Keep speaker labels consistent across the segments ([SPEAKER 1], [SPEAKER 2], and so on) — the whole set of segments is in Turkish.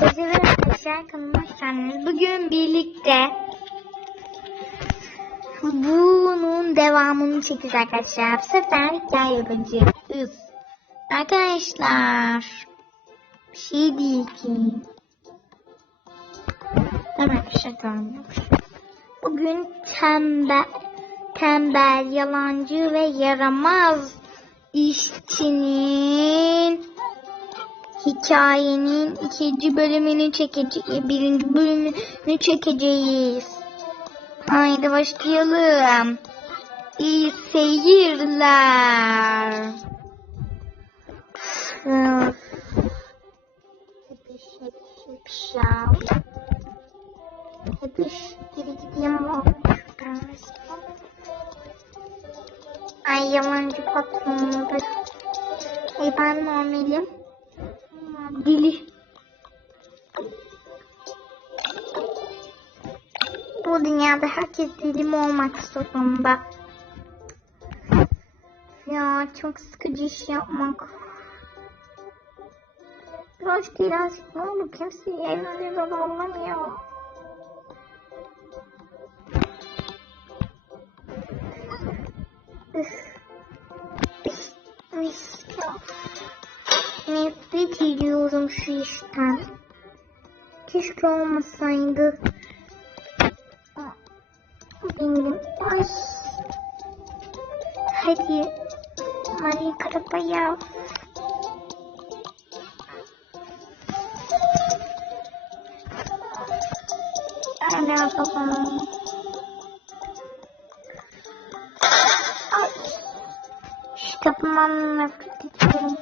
[SPEAKER 1] Merhaba arkadaşlar kanalıma hoş geldiniz. Bugün birlikte bunun devamını çekeceğiz arkadaşlar. Bu sefer hikaye yapacağız. Arkadaşlar bir şey değil ki. Arkadaşlar tamam. Bugün tembel, tembel, yalancı ve yaramaz işçinin hikayenin ikinci bölümünü çekeceğiz. Birinci bölümünü çekeceğiz. Haydi başlayalım. İyi seyirler. Öf. Hepş, hepş, hepş ya. Hepş, geri ama. Ay yalancı patronum. Ay ben normalim. Deli. Bu dünyada herkes deli mi olmak zorunda? Ya çok sıkıcı iş yapmak. Biraz birazcık ne olur kimse evinde baba olamıyor. Üf. Üf. Üf. Nefret ediyorum şu işten. Keşke olmasaydı. Benim. Ay. Hadi. Maria Karabaya. Ay ne yapalım. Ay. Şu tapımdan nefret ediyorum.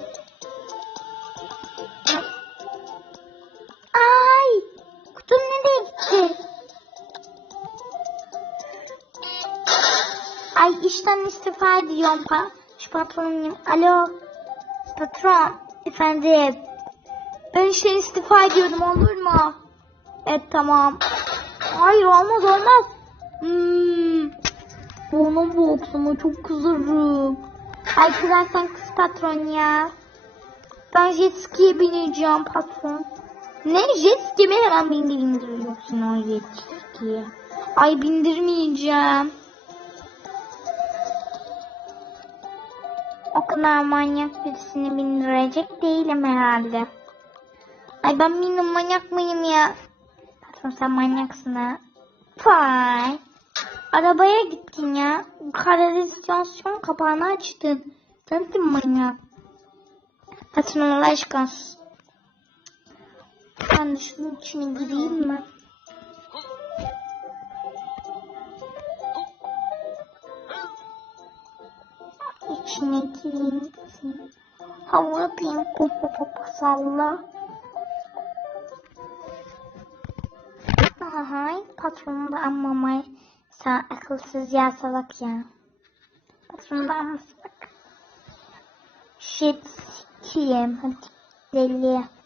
[SPEAKER 1] Ay işten istifa ediyorum. Pa şu patronum. Alo. Patron. Efendim. Ben işten istifa ediyorum olur mu? Evet tamam. Hayır olmaz olmaz. Hmm. Bana baksana çok kızarım. Ay kızarsan kız patron ya. Ben jet ski'ye bineceğim patron. Ne jet mi hemen bindir indiriyorsun o jet ski'ye. Ay bindirmeyeceğim. O kadar manyak birisini bindirecek değilim herhalde. Ay ben benim manyak mıyım ya? Patron sen manyaksın ha. Fay. Arabaya gittin ya. Kanalizasyon kapağını açtın. Sen de manyak. Patron Allah aşkına sus. Ben de şunun içine gireyim mi? İçine gireyim. Hava atayım. Popo popo salla. Ay patronum da amma Sen akılsız ya salak ya. Patronum da salak. Shit sikiyim. Hadi deli.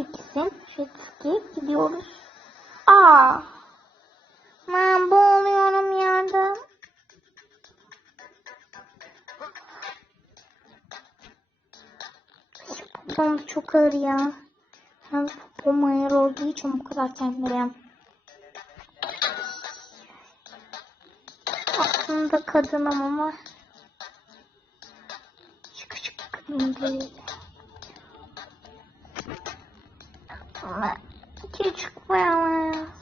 [SPEAKER 1] İkisi. Shit sikiyim. Gidiyoruz. Aa. Ben boğuluyorum yardım. Popom çok ağır ya. Hem popom ağır olduğu için bu kadar kendime. Aslında kadınım ama çık çık kadın değil. 엄 마, 치킨이了.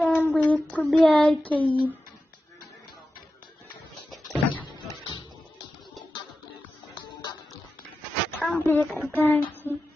[SPEAKER 1] Ben bıyıklı bir erkeğim. Ben bıyıklı bir erkeğim.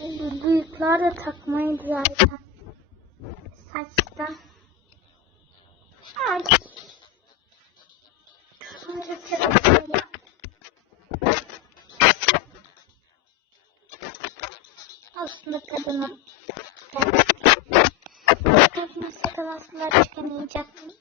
[SPEAKER 1] Bıyıklar da takmaydı zaten. Saçta. Ay. Şöyle telefonu. Aslında kadının. Kadının sakal aslında çıkamayacakmış.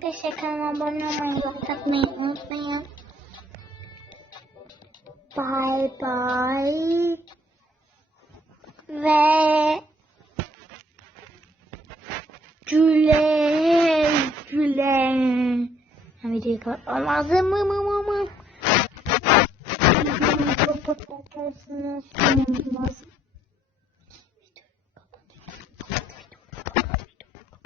[SPEAKER 1] Arkadaşlar kanalıma abone olmayı, like atmayı unutmayın. Bye bye. Ve güle güle. Ha, videoyu kapatmam lazım mı mı mı mı? Kapatmak lazım.